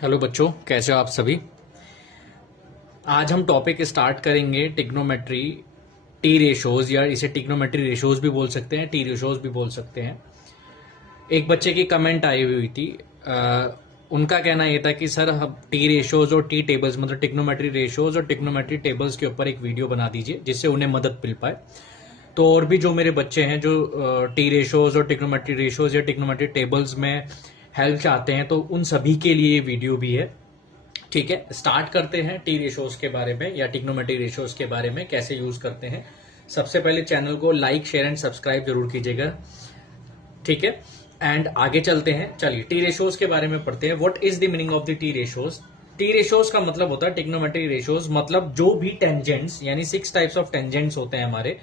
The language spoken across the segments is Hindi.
हेलो बच्चों, कैसे हो आप सभी। आज हम टॉपिक स्टार्ट करेंगे टिग्नोमेट्री टी रेशोज, या इसे टिग्नोमेट्री रेशोज भी बोल सकते हैं, टी रेशोज भी बोल सकते हैं। एक बच्चे की कमेंट आई हुई थी। उनका कहना यह था कि सर हम टी रेशोज और टी टेबल्स, मतलब टिग्नोमेट्री रेशोज और टिग्नोमेट्री टेबल्स के ऊपर एक वीडियो बना दीजिए जिससे उन्हें मदद मिल पाए। तो और भी जो मेरे बच्चे हैं जो टी रेशोज और टिग्नोमेट्री रेशोज या टिग्नोमेट्री टेबल्स में हेल्प चाहते हैं, तो उन सभी के लिए ये वीडियो भी है। ठीक है, स्टार्ट करते हैं टी रेशोज के बारे में या टिग्नोमेट्री रेशोज के बारे में कैसे यूज करते हैं। सबसे पहले चैनल को लाइक, शेयर एंड सब्सक्राइब जरूर कीजिएगा। ठीक है, एंड आगे चलते हैं। चलिए टी रेशोज के बारे में पढ़ते हैं। What is the meaning of the T ratios. T ratios का मतलब होता है टिग्नोमेट्री रेशोज, मतलब जो भी टेंजेंट्स, यानी 6 टाइप्स ऑफ टेंजेंट्स होते हैं हमारे,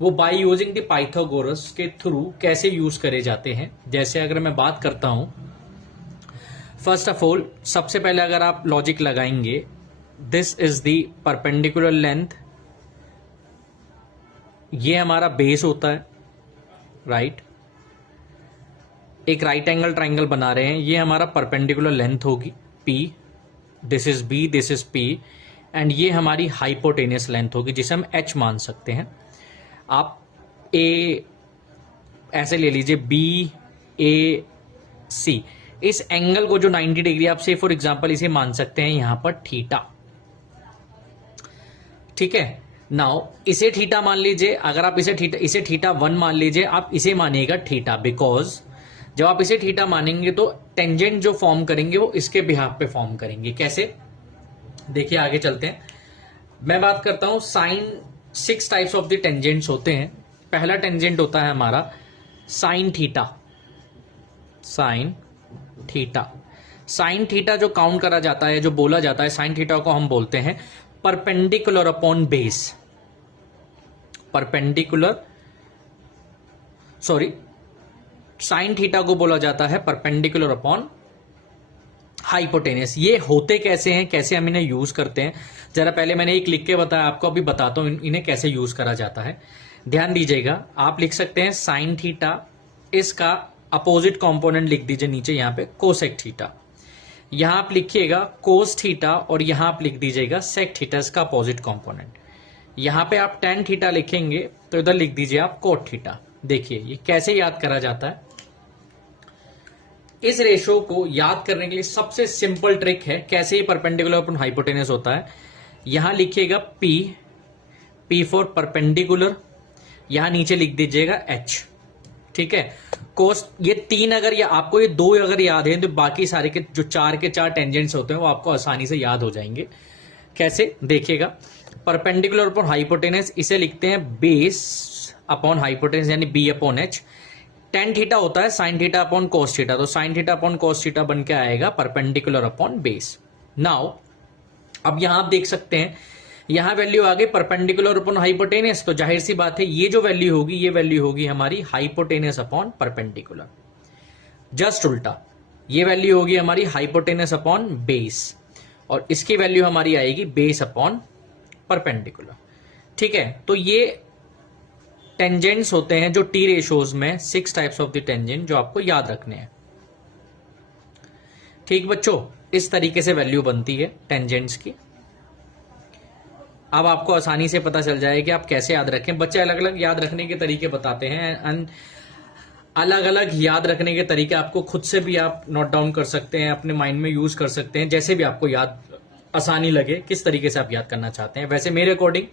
वो बाय यूजिंग द पाइथागोरस के थ्रू कैसे यूज करे जाते हैं। जैसे अगर मैं बात करता हूं, फर्स्ट ऑफ ऑल सबसे पहले अगर आप लॉजिक लगाएंगे, this is the perpendicular length, ये हमारा बेस होता है, राइट। एक राइट एंगल ट्राइंगल बना रहे हैं, ये हमारा परपेंडिकुलर लेंथ होगी P, this is B, this is P, and ये हमारी हाइपोटेनियस लेंथ होगी जिसे हम H मान सकते हैं। आप A ऐसे ले लीजिए, BAC, इस एंगल को जो 90 डिग्री, आप से फॉर एग्जांपल इसे मान सकते हैं यहां पर थीटा। ठीक है, नाउ इसे थीटा मान लीजिए। अगर आप इसे थीटा 1 मान लीजिए, आप इसे मानिएगा थीटा, बिकॉज जब आप इसे थीटा मानेंगे तो टेंजेंट जो फॉर्म करेंगे वो इसके बिहाफ पे फॉर्म करेंगे। कैसे, देखिए आगे चलते हैं। मैं बात करता हूं sine. 6 types of the tangents होते हैं। पहला टेंजेंट होता है हमारा sine theta. Sine theta, sine theta जो काउंट करा जाता है, जो बोला जाता है, साइन थीटा को हम बोलते हैं perpendicular upon base. Perpendicular, sorry, sine theta को बोला जाता है परपेंडिकुलर अपॉन हाइपोटेनियस। ये होते कैसे हैं, कैसे हम इन्हें यूज करते हैं, जरा पहले मैंने एक लिख के बताया, आपको अभी बताता हूं इन्हें कैसे यूज करा जाता है। ध्यान दीजिएगा, आप लिख सकते हैं साइन थीटा, इसका अपोजिट कंपोनेंट लिख दीजिए नीचे यहां पे कोसेक थीटा। यहां आप लिखिएगा कोस थीटा और यहां आप लिख दीजिएगा सेक थीटा, इसका अपोजिट कंपोनेंट। यहां पे आप टेन थीटा लिखेंगे तो इधर लिख दीजिए आप कोट थीटा। देखिए ये कैसे याद करा जाता है। इस रेशो को याद करने के लिए सबसे सिंपल ट्रिक है कैसे ये परपेंडिकुलर अपॉन हाइपोटेनस होता है। यहां लिखिएगा P फॉर परपेंडिकुलर, यहां नीचे लिख दीजिएगा H। ठीक है, कोस, ये 3 अगर, या आपको ये 2 अगर याद है तो बाकी सारे के जो 4 के 4 टेंजेंट्स होते हैं वो आपको आसानी से याद हो जाएंगे। कैसे, देखिएगा, परपेंडिकुलर अपॉन हाइपोटेनस, इसे लिखते हैं बेस अपॉन हाइपोटेनस यानी B upon H। Tan theta होता है sine theta upon cos theta, तो sine theta upon cos theta बन के आएगा परपेंडिकुलर अपॉन बेस। नाउ अब यहां आप देख सकते हैं, यहां वैल्यू आ गई परपेंडिकुलर अपॉन हाइपोटेनियस, तो जाहिर सी बात है ये जो वैल्यू होगी, ये वैल्यू होगी हमारी हाइपोटेनियस अपॉन परपेंडिकुलर। जस्ट उल्टा, ये वैल्यू होगी हमारी हाइपोटेनियस अपॉन बेस, और इसकी वैल्यू हमारी आएगी बेस अपॉन परपेंडिकुलर। ठीक है, तो ये टेंजेंट्स होते हैं जो टी रेशोज में 6 टाइप्स ऑफ द टेंजेंट जो आपको याद रखने हैं। ठीक बच्चों, इस तरीके से वैल्यू बनती है टेंजेंट्स की। अब आपको आसानी से पता चल जाए कि आप कैसे याद रखें। बच्चे अलग अलग याद रखने के तरीके बताते हैं, अलग अलग याद रखने के तरीके आपको खुद से भी आप नोट डाउन कर सकते हैं, अपने माइंड में यूज कर सकते हैं, जैसे भी आपको याद आसानी लगे, किस तरीके से आप याद करना चाहते हैं। वैसे मेरे अकॉर्डिंग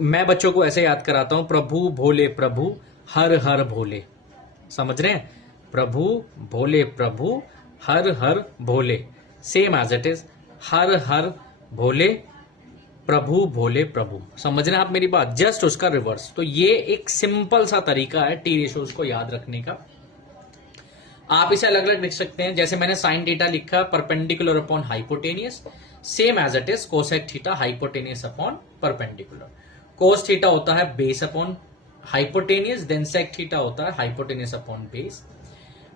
मैं बच्चों को ऐसे याद कराता हूं, प्रभु भोले प्रभु हर हर भोले। समझ रहे हैं, प्रभु भोले प्रभु हर हर भोले, सेम एज इट इज, हर हर भोले प्रभु भोले प्रभु। समझ रहे हैं आप मेरी बात, जस्ट उसका रिवर्स। तो ये एक सिंपल सा तरीका है टी रेशोज को याद रखने का। आप इसे अलग अलग लिख सकते हैं, जैसे मैंने साइन थीटा लिखा perpendicular upon hypotenuse, same as it is cosec theta hypotenuse upon perpendicular. Cos theta होता है base upon hypotenuse, then sec theta होता है hypotenuse upon base.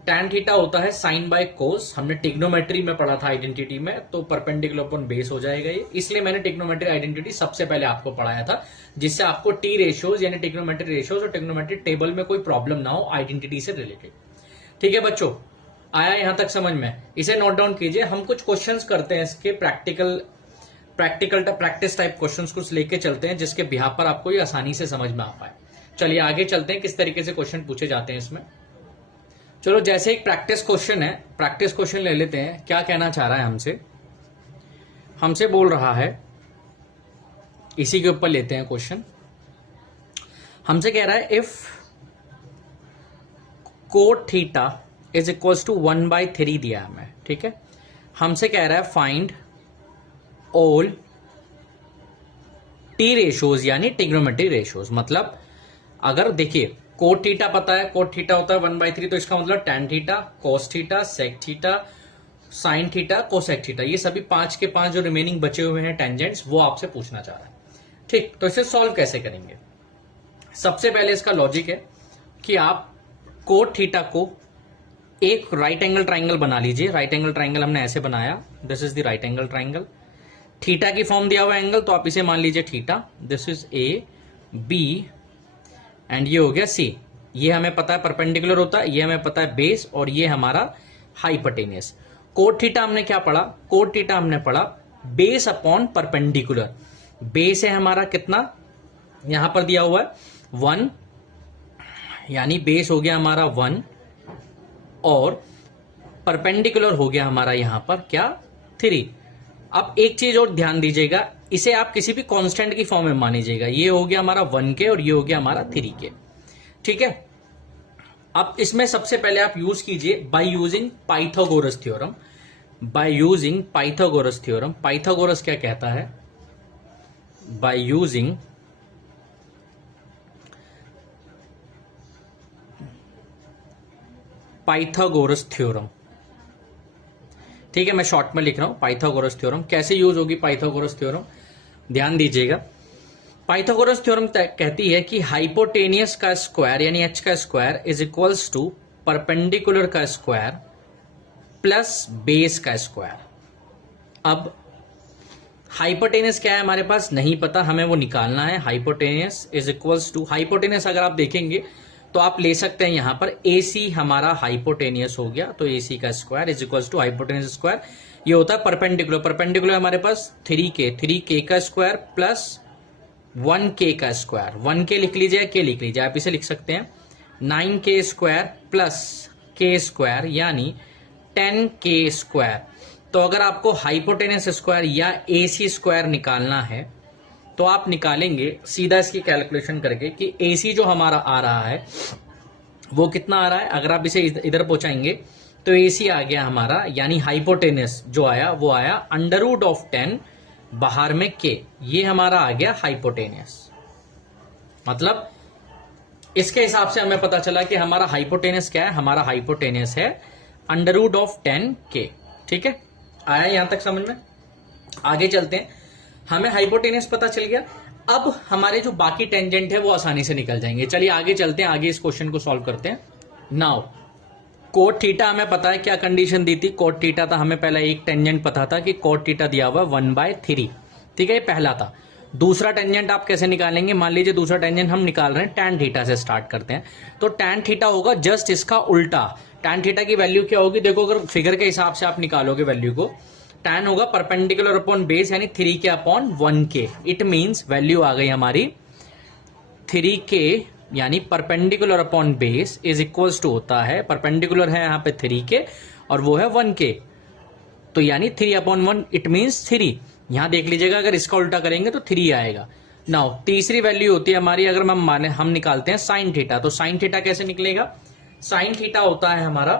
Tan theta होता है साइन बाय कोस, हमने टिग्नोमेट्री में पढ़ा था आइडेंटिटी में, तो परपेंडिकुलर अपॉन बेस हो जाएगा ये। इसलिए मैंने टिग्नोमेट्री आइडेंटिटी सबसे पहले आपको पढ़ाया था, जिससे आपको टी रेशोज यानी टिग्नोमेट्री रेशोज और टिग्नोमेट्री टेबल में कोई प्रॉब्लम ना हो आइडेंटिटी से रिलेटेड। ठीक है बच्चों, आया यहां तक समझ में? इसे नोट डाउन कीजिए। हम कुछ क्वेश्चंस करते हैं इसके प्रैक्टिस टाइप क्वेश्चंस कुछ लेके चलते हैं जिसके बिहाफ पर आपको ये आसानी से समझ में आ पाए। चलिए आगे चलते हैं किस तरीके से क्वेश्चन पूछे जाते हैं इसमें। चलो जैसे एक प्रैक्टिस क्वेश्चन है, प्रैक्टिस क्वेश्चन ले लेते हैं। क्या कहना चाह रहा है हमसे बोल रहा है, इसी के ऊपर लेते हैं क्वेश्चन। हमसे कह रहा है if cot theta is equals to 1/3 दिया है हमें, ठीक है। हमसे कह रहा है फाइंड ऑल टी रेशोज यानी ट्रिग्नोमेट्री रेशोज। मतलब अगर देखिए कोट थीटा पता है, कोट थीटा होता है 1/3, तो इसका मतलब tan theta, cos theta, sec theta, sine theta, cosec theta, ये सभी 5 के 5 जो रिमेनिंग बचे हुए हैं टेंजेंट्स, वो आपसे पूछना चाह रहा है। ठीक, तो इसे सॉल्व कैसे करेंगे? सबसे पहले इसका लॉजिक है कि आप कोट थीटा को एक राइट एंगल ट्राइंगल बना लीजिए। राइट एंगल ट्राइंगल हमने ऐसे बनाया, this is the right angle triangle. Theta की फॉर्म दिया हुआ एंगल, तो आप इसे मान लीजिए theta. This is A B and ये हो गया सी। ये हमें पता है परपेंडिकुलर होता है, ये हमें पता है बेस, और ये हमारा हाइपोटेनियस। कोट थीटा हमने क्या पढ़ा? कोट थीटा हमने पढ़ा बेस अपॉन परपेंडिकुलर। बेस है हमारा कितना, यहां पर दिया हुआ है 1, यानी बेस हो गया हमारा 1, और परपेंडिकुलर हो गया हमारा यहां पर क्या, 3। अब एक चीज और ध्यान दीजिएगा, इसे आप किसी भी कांस्टेंट की फॉर्म में मान लीजिएगा। ये हो गया हमारा 1 के और ये हो गया हमारा 3 के, ठीक है। अब इसमें सबसे पहले आप यूज कीजिए by using Pythagoras theorem. By using Pythagoras theorem, Pythagoras क्या कहता है? बाय यूजिंग पाइथागोरस थ्योरम, ठीक है, मैं शॉर्ट में लिख रहा हूं पाइथागोरस थ्योरम। कैसे यूज होगी पाइथागोरस थ्योरम, ध्यान दीजिएगा। पाइथागोरस थ्योरम कहती है कि हाइपोटेनियस का स्क्वायर यानी h का square is equals to perpendicular का स्क्वायर प्लस बेस का स्क्वायर। अब हाइपोटेनियस क्या है हमारे पास नहीं पता, हमें वो निकालना है। Hypotenuse is equals to, hypotenuse अगर आप देखेंगे तो आप ले सकते हैं यहां पर AC हमारा हाइपोटेनियस हो गया, तो AC का square is equals to hypotenuse square, ये होता है परपेंडिकुलर। परपेंडिकुलर हमारे पास 3K का स्क्वायर प्लस 1K का स्क्वायर। 1K लिख लीजिए, K लिख लीजिए, आप इसे लिख सकते हैं 9K square plus K square यानी 10K स्क्वायर। तो अगर आपको हाइपोटेनियस स्क्वायर या AC स्क्वायर निकालना है तो आप निकालेंगे सीधा इसकी कैलकुलेशन करके कि AC जो हमारा आ रहा है वो कितना आ रहा है। अगर आप इसे इधर पहुंचाएंगे तो AC आ गया हमारा, यानी हाइपोटेनियस जो आया वो आया √10 बाहर में K, ये हमारा आ गया हाइपोटेनियस। मतलब इसके हिसाब से हमें पता चला कि हमारा हाइपोटेनियस क्या है, हमारा हाइपोटेनियस है √10K, ठीक है। आया यहां तक समझ में? आगे चलते हैं। हमें हाइपोटेनियस पता चल गया, अब हमारे जो बाकी टेंजेंट है वो आसानी से निकल जाएंगे। चलिए आगे चलते हैं, आगे इस क्वेश्चन को सॉल्व करते हैं। नाउ कोट थीटा हमें पता है क्या कंडीशन दी थी, कोट थीटा था, हमें पहले एक टेंजेंट पता था कि कोट थीटा दिया हुआ 1/3, ठीक है, ये पहला था। दूसरा टेंजेंट आप कैसे निकालेंगे? मान लीजिए दूसरा टेंजेंट हम निकाल रहे हैं टैन थीटा से स्टार्ट करते हैं, तो टैन थीटा होगा जस्ट इसका उल्टा। टैन थीटा की वैल्यू क्या होगी? देखो अगर फिगर के हिसाब से आप निकालोगे वैल्यू को, टैन होगा परपेंडिकुलर अपॉन बेस यानी 3K upon 1K। It means value आ गई हमारी 3K यानी perpendicular upon base is equals to होता है, परपेंडिकुलर है यहाँ पे 3K और वो है 1K, तो यानी 3/1, इट मींस 3। यहां देख लीजिएगा अगर इसका उल्टा करेंगे तो 3 आएगा। नाउ तीसरी वैल्यू होती है हमारी, अगर हम निकालते हैं साइन थीटा, तो साइन थीटा कैसे निकलेगा? साइन थीटा होता है हमारा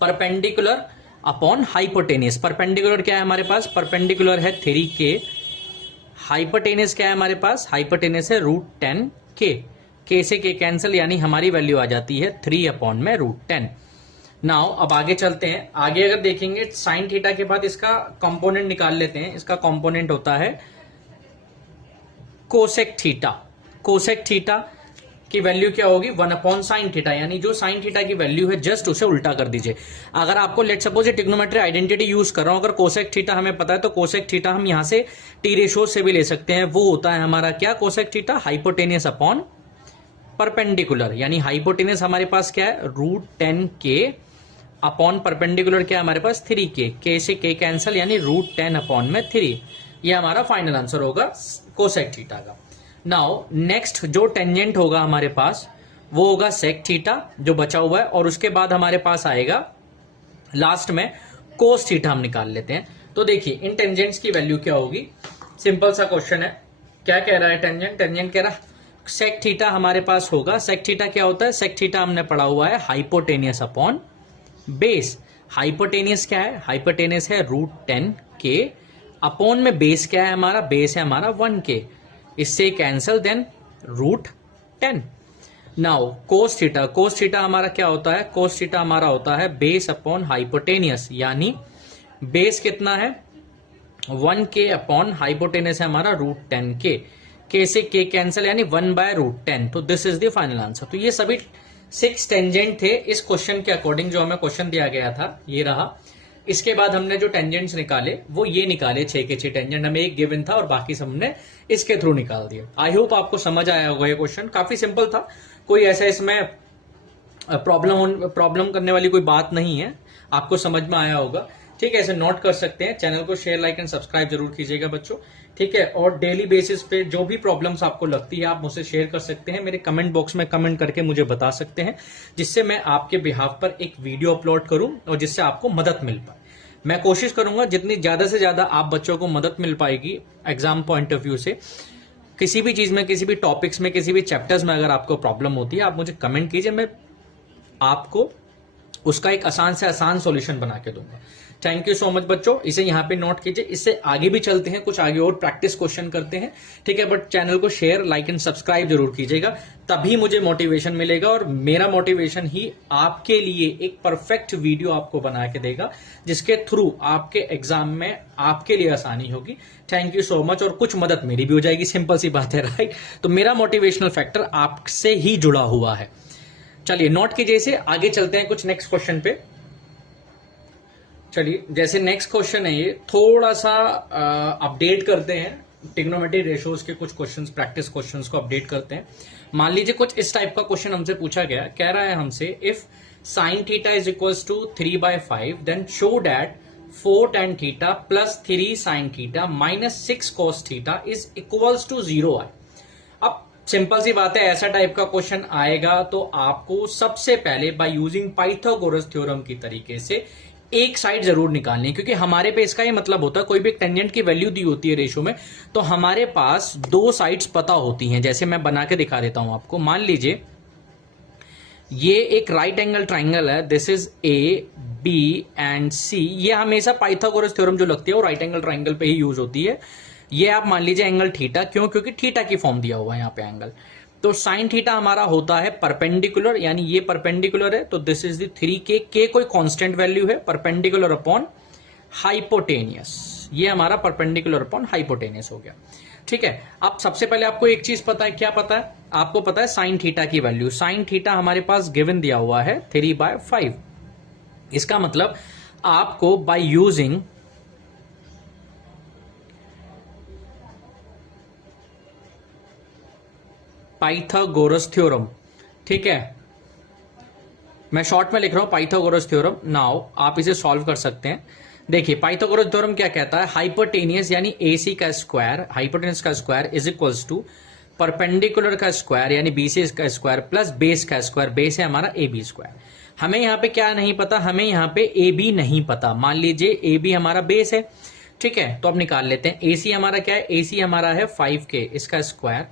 परपेंडिकुलर अपॉन हाइपोटेनियस। परपेंडिकुलर क्या है हमारे पास? परपेंडिकुलर है 3K, हाइपोटेनियस क्या है हमारे पास? हाइपोटेनियस है √10K। K से K कैंसिल, यानी हमारी वैल्यू आ जाती है 3/√10। नाउ अब आगे चलते हैं। आगे अगर देखेंगे साइन थीटा के बाद इसका कंपोनेंट निकाल लेते हैं। इसका कंपोनेंट होता है कोसेक थीटा। कोसेक थीटा की वैल्यू क्या होगी? 1/sin थीटा, यानी जो साइन थीटा की वैल्यू है जस्ट उसे उल्टा कर दीजिए। अगर आपको let suppose trigonometry identity use कर रहा हूं, अगर कोसेक थीटा हमें पता है तो कोसेक थीटा हम यहां से टी रेशो से भी ले सकते हैं। वो होता है हमारा क्या? Cosec theta hypotenuse upon perpendicular, यानी हाइपोटेनियस हमारे पास क्या है? √10K अपॉन परपेंडिकुलर क्या है हमारे पास 3k, k से k कैंसिल यानी √10 अपॉन में 3। ये हमारा फाइनल आंसर होगा कोसेक थीटा का। नाउ नेक्स्ट जो टेंजेंट होगा हमारे पास वो होगा सेक थीटा जो बचा हुआ है, और उसके बाद हमारे पास आएगा लास्ट में कोस थीटा हम निकाल लेते हैं। तो देखिए इन टेंजेंट्स की वैल्यू क्या होगी, सिंपल सा क्वेश्चन है। क्या कह रहा है टेंजेंट कह रहा है सेक थीटा हमारे पास होगा। सेक थीटा क्या होता है, सेक थीटा हमने पढ़ा हुआ है हाइपोटेनियस अपॉन बेस। हाइपोटेनियस क्या है, हाइपोटेनियस है √10k अपॉन में बेस क्या है हमारा, बेस है हमारा 1k, इससे cancel then √10। Now cos theta हमारा क्या होता है, कोस थीटा हमारा होता है बेस अपॉन हाइपोटेनियस, यानी बेस कितना है 1k अपॉन हाइपोटेनियस है हमारा √10k, k से k कैंसिल यानी 1/√10। तो this is the final answer. तो ये सभी 6 टेंजेंट थे इस क्वेश्चन के अकॉर्डिंग जो हमें क्वेश्चन दिया गया था, ये रहा। इसके बाद हमने जो टेंजेंट्स निकाले वो ये निकाले, 6 के 6 टेंजेंट, हमें एक गिवन था और बाकी सब हमने इसके थ्रू निकाल दिया। आई होप आपको समझ आया होगा। ये क्वेश्चन काफी सिंपल था, कोई ऐसा इसमें प्रॉब्लम करने वाली कोई बात नहीं है, आपको समझ में आया होगा। ठीक है, ऐसे नोट कर सकते हैं। चैनल को शेयर लाइक एंड सब्सक्राइब जरूर कीजिएगा बच्चों। ठीक है, और डेली बेसिस पे जो भी प्रॉब्लम्स आपको लगती है आप मुझसे शेयर कर सकते हैं, मेरे कमेंट बॉक्स में कमेंट करके मुझे बता सकते हैं, जिससे मैं आपके बिहाफ पर एक वीडियो अपलोड करूं और जिससे आपको मदद मिल पाए। मैं कोशिश करूंगा जितनी ज्यादा से ज्यादा आप बच्चों को मदद मिल पाएगी एग्जाम पॉइंट ऑफ व्यू से, किसी भी चीज में, किसी भी टॉपिक्स में, किसी भी चैप्टर्स में अगर आपको प्रॉब्लम होती है आप मुझे कमेंट कीजिए, मैं आपको उसका एक आसान से आसान सॉल्यूशन बना के दूंगा। थैंक यू सो मच बच्चों, इसे यहाँ पे नोट कीजिए। इससे आगे भी चलते हैं, कुछ आगे और प्रैक्टिस क्वेश्चन करते हैं। ठीक है, बट चैनल को शेयर लाइक एंड सब्सक्राइब जरूर कीजिएगा, तभी मुझे मोटिवेशन मिलेगा, और मेरा मोटिवेशन ही आपके लिए एक परफेक्ट वीडियो आपको बना के देगा, जिसके थ्रू आपके एग्जाम में आपके लिए आसानी होगी। थैंक यू सो मच, और कुछ मदद मेरी भी हो जाएगी, सिंपल सी बात है, राइट। तो मेरा मोटिवेशनल फैक्टर आपसे ही जुड़ा हुआ है। चलिए नोट कीजिए इसे, आगे चलते हैं कुछ नेक्स्ट क्वेश्चन पे। चलिए, जैसे नेक्स्ट क्वेश्चन है ये, थोड़ा सा अपडेट करते हैं ट्रिग्नोमेट्री रेशोज के कुछ क्वेश्चंस, प्रैक्टिस क्वेश्चंस को अपडेट करते हैं। मान लीजिए कुछ इस टाइप का क्वेश्चन हमसे पूछा गया, कह रहा है हमसे if sine theta is equals to 3/5 then show that 4 tan theta plus 3 sin theta minus 6 cos theta is equals to 0 है। अब सिंपल सी बात है, ऐसा टाइप का क्वेश्चन आएगा तो आपको सबसे पहले बाय यूजिंग पाइथागोरस थ्योरम की तरीके से एक साइड जरूर निकालनी है, क्योंकि हमारे पे इसका ये मतलब होता है, कोई भी एक टेंजेंट की वैल्यू दी होती है रेशो में, तो हमारे पास 2 साइड्स पता होती हैं। जैसे मैं बना के दिखा देता हूं आपको, मान लीजिए ये एक राइट एंगल ट्राइंगल है, this is A B and C. ये हमेशा पाइथागोरस थ्योरम जो लगती है वो राइट एंगल ट्राइंगल पे ही यूज होती है। ये आप मान लीजिए एंगल थीटा, क्यों, क्योंकि थीटा की फॉर्म दिया हुआ है यहाँ पे एंगल। तो साइन थीटा हमारा होता है परपेंडिकुलर, यानी ये परपेंडिकुलर है, तो this is the 3k, k कोई कांस्टेंट वैल्यू है, परपेंडिकुलर अपॉन हाइपोटेनियस, ये हमारा परपेंडिकुलर अपॉन हाइपोटेनियस हो गया। ठीक है, अब सबसे पहले आपको एक चीज पता है, क्या पता है आपको, पता है साइन थीटा की वैल्यू। साइन थीटा हमारे पास गिवन दिया हुआ है 3/5। इसका मतलब आपको बाय यूजिंग पाइथागोरस थ्योरम, ठीक है, मैं शॉर्ट में लिख रहा हूं पाइथागोरस थ्योरम। नाउ आप इसे सॉल्व कर सकते हैं। देखिए पाइथागोरस थ्योरम क्या कहता है, हाइपोटेनियस यानी AC का स्क्वायर, हाइपोटेनियस का square is equals to perpendicular का स्क्वायर यानी BC का स्क्वायर प्लस बेस का स्क्वायर, बेस है हमारा AB स्क्वायर। हमें यहाँ पे क्या नहीं पता, हमें यहाँ पे AB नहीं पता। मान लीजिए AB हमारा बेस है, ठीक है, तो अब निकाल लेते हैं। AC हमारा क्या है, AC हमारा है 5k इसका स्क्वायर,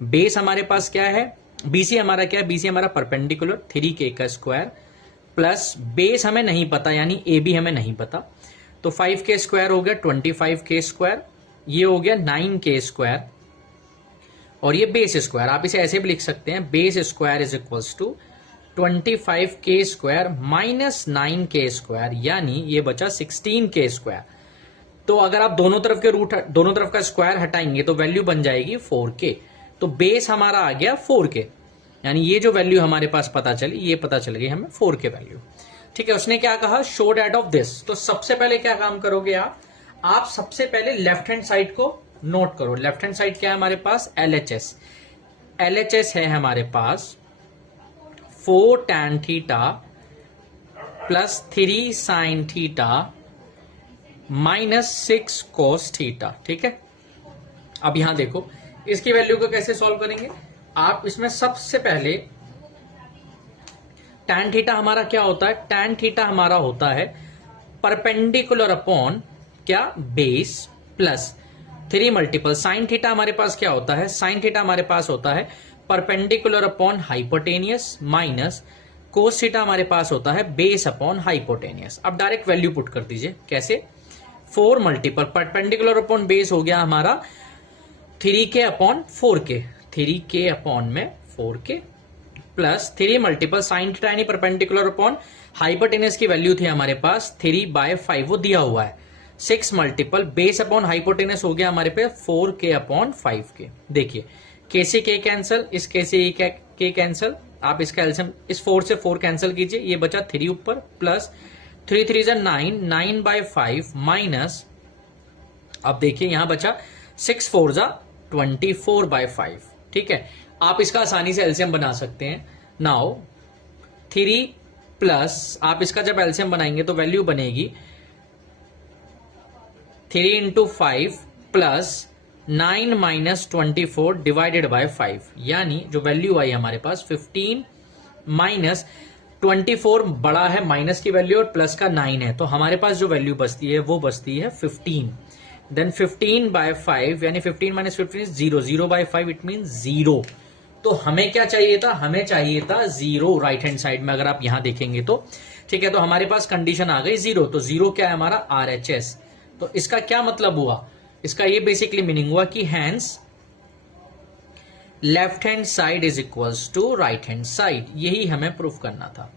बेस हमारे पास क्या है, BC हमारा क्या है, BC हमारा परपेंडिकुलर 3k का स्क्वायर प्लस बेस हमें नहीं पता यानी AB हमें नहीं पता, तो 5k स्क्वायर हो गया 25k स्क्वायर, ये हो गया 9k स्क्वायर, और ये बेस स्क्वायर। आप इसे ऐसे भी लिख सकते हैं, base square is equals to 25k square minus 9k square, यानी ये बचा 16k स्क्वायर। तो अगर आप दोनों तरफ के रूट, दोनों तरफ का स्क्वायर हटाएंगे तो वैल्यू बन जाएगी 4k। तो बेस हमारा आ गया 4k, यानी ये जो वैल्यू हमारे पास पता चली, ये पता चल गई हमें 4k वैल्यू। ठीक है, उसने क्या कहा, शो दैट ऑफ दिस। तो सबसे पहले क्या काम करोगे आप सबसे पहले लेफ्ट हैंड साइड को नोट करो। लेफ्ट हैंड साइड क्या है हमारे पास, LHS। LHS है हमारे पास 4 tan theta plus 3 sine theta minus 6 cos theta. ठीक है, अब यहां देखो इसकी वैल्यू को कैसे सॉल्व करेंगे। आप इसमें सबसे पहले tan थीटा हमारा क्या होता है, tan थीटा हमारा होता है परपेंडिकुलर अपॉन क्या, base, plus 3 multiple sine theta हमारे पास क्या होता है, साइन थीटा हमारे पास होता है perpendicular upon hypotenuse, minus cos theta हमारे पास होता है बेस अपॉन हाइपोटेनियस। अब डायरेक्ट वैल्यू पुट कर दीजिए, कैसे, 4 मल्टीपल परपेंडिकुलर अपॉन बेस हो गया हमारा 3k upon 4k, 3k upon में 4k, plus 3 multiple sine theta यानी परपेंडिकुलर अपॉन हाइपोटेनियस की वैल्यू थी हमारे पास 3/5, वो दिया हुआ है, 6 मल्टीपल बेस अपॉन हाइपोटेनियस हो गया हमारे पे 4k अपॉन 5k। देखिए k से k कैंसल, इस k से k कैंसल, आप इसका एलसीएम इस 4 से 4 कैंसिल कीजिए, ये बचा 3 ऊपर, प्लस 3 3 9, 9/5 माइनस, अब देखिए यहां बचा 6 4 24/5। ठीक है, आप इसका आसानी से एलसीएम बना सकते हैं। नाउ 3 प्लस आप इसका जब एलसीएम बनाएंगे तो वैल्यू बनेगी 3 into 5 plus 9 minus 24 divided by 5, यानी जो वैल्यू आई हमारे पास 15 माइनस 24 बड़ा है माइनस की वैल्यू और प्लस का 9 है, तो हमारे पास जो वैल्यू बचती है वो बचती है 15। देन 15/5 यानी 15 माइनस 15 इज 0, 0/5 इट मीन 0। तो हमें क्या चाहिए था, हमें चाहिए था 0 राइट हैंड साइड में, अगर आप यहां देखेंगे तो। ठीक है, तो हमारे पास कंडीशन आ गई 0, तो 0 क्या है हमारा, RHS। तो इसका क्या मतलब हुआ, इसका ये बेसिकली मीनिंग हुआ कि hence left hand side is equals to right hand side, यही हमें प्रूफ करना था।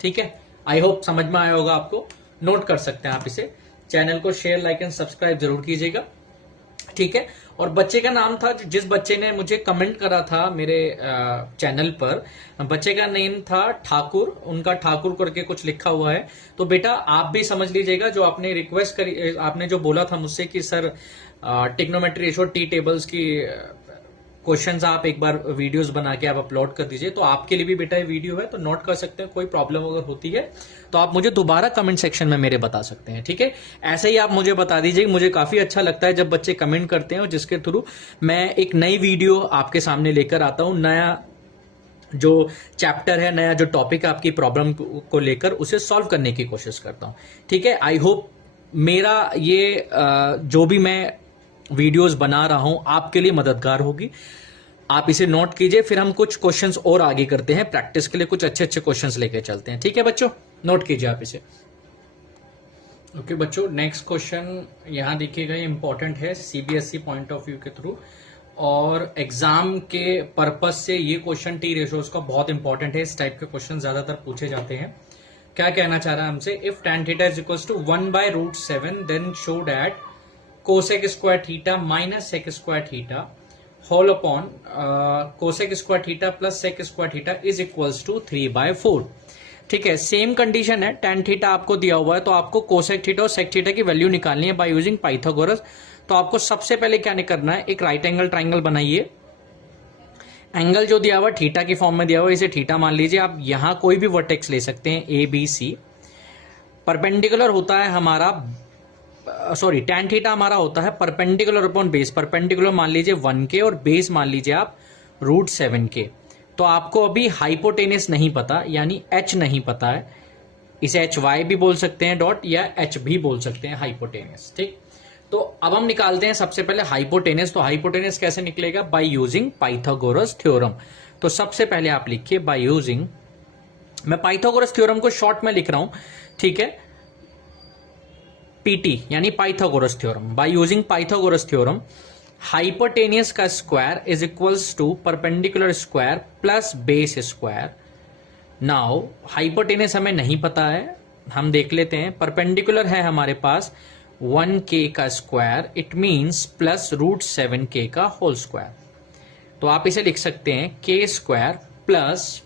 ठीक है, आई होप समझ में आया होगा आपको, नोट कर सकते हैं आप इसे। चैनल को शेयर, लाइक एंड सब्सक्राइब जरूर कीजिएगा। ठीक है, और बच्चे का नाम था, जिस बच्चे ने मुझे कमेंट करा था मेरे चैनल पर, बच्चे का नेम था ठाकुर, उनका ठाकुर करके कुछ लिखा हुआ है। तो बेटा आप भी समझ लीजिएगा, जो आपने रिक्वेस्ट करी, आपने जो बोला था मुझसे कि sir trigonometry ratio T tables की क्वेश्चंस आप एक बार वीडियोस बना के आप अपलोड कर दीजिए, तो आपके लिए भी बेटा ये वीडियो है, तो नोट कर सकते हैं। कोई प्रॉब्लम अगर होती है तो आप मुझे दोबारा कमेंट सेक्शन में मेरे बता सकते हैं। ठीक है, ऐसे ही आप मुझे बता दीजिए, मुझे काफी अच्छा लगता है जब बच्चे कमेंट करते हैं और जिसके थ्रू मैं एक नई वीडियो आपके सामने लेकर आता हूं, नया जो चैप्टर है, नया जो टॉपिक है आपकी प्रॉब्लम को लेकर, उसे सॉल्व करने की कोशिश करता हूं। ठीक है, आई होप मेरा ये जो भी मैं वीडियोस बना रहा हूं आपके लिए मददगार होगी। आप इसे नोट कीजिए, फिर हम कुछ क्वेश्चंस और आगे करते हैं, प्रैक्टिस के लिए कुछ अच्छे अच्छे क्वेश्चंस लेके चलते हैं। ठीक है बच्चों, नोट कीजिए आप इसे। ओके बच्चों, नेक्स्ट क्वेश्चन यहां देखिएगा, ये इंपॉर्टेंट है सीबीएसई पॉइंट ऑफ व्यू के थ्रू, और एग्जाम के पर्पज से ये क्वेश्चन टी रेशोज का बहुत इंपॉर्टेंट है। इस टाइप के क्वेश्चन ज्यादातर पूछे जाते हैं। क्या कहना चाह रहा है हमसे, if tan theta is equal to 1/√7 then show that cosec square theta minus sec square theta whole upon cosec square theta plus sec square theta is equals to 3/4। ठीक है, सेम कंडीशन है, tan थीटा आपको दिया हुआ है, तो आपको कोसेक थीटा और सेक थीटा की वैल्यू निकालनी है बाय यूजिंग पाइथागोरस। तो आपको सबसे पहले क्या करना है, एक राइट एंगल ट्राइंगल बनाइए। एंगल जो दिया हुआ थीटा की फॉर्म में दिया हुआ, इसे थीटा मान लीजिए। आप यहां कोई भी वर्टेक्स ले सकते हैं, ABC। परपेंडिकुलर होता है हमारा, सॉरी tan थीटा हमारा होता है परपेंडिकुलर अपॉन बेस। परपेंडिकुलर मान लीजिए 1k और बेस मान लीजिए आप √7k। तो आपको अभी हाइपोटेनियस नहीं पता, यानी h नहीं पता है, इसे HY भी बोल सकते हैं डॉट, या H भी बोल सकते हैं हाइपोटेनियस। ठीक, तो अब हम निकालते हैं सबसे पहले हाइपोटेनियस। तो हाइपोटेनियस कैसे निकलेगा, बाय यूजिंग पाइथागोरस थ्योरम। तो सबसे पहले आप लिखिए बाय यूजिंग, मैं पाइथागोरस थ्योरम को शॉर्ट में लिख रहा हूं, ठीक है, PT यानी Pythagoras theorem. By using Pythagoras theorem, hypotenuse का square is equals to perpendicular square plus base square. Now hypotenuse हमें नहीं पता है, हम देख लेते हैं। परपेंडिकुलर है हमारे पास 1k का square, it means plus √7k का होल स्क्वायर। तो आप इसे लिख सकते हैं k स्क्वायर प्लस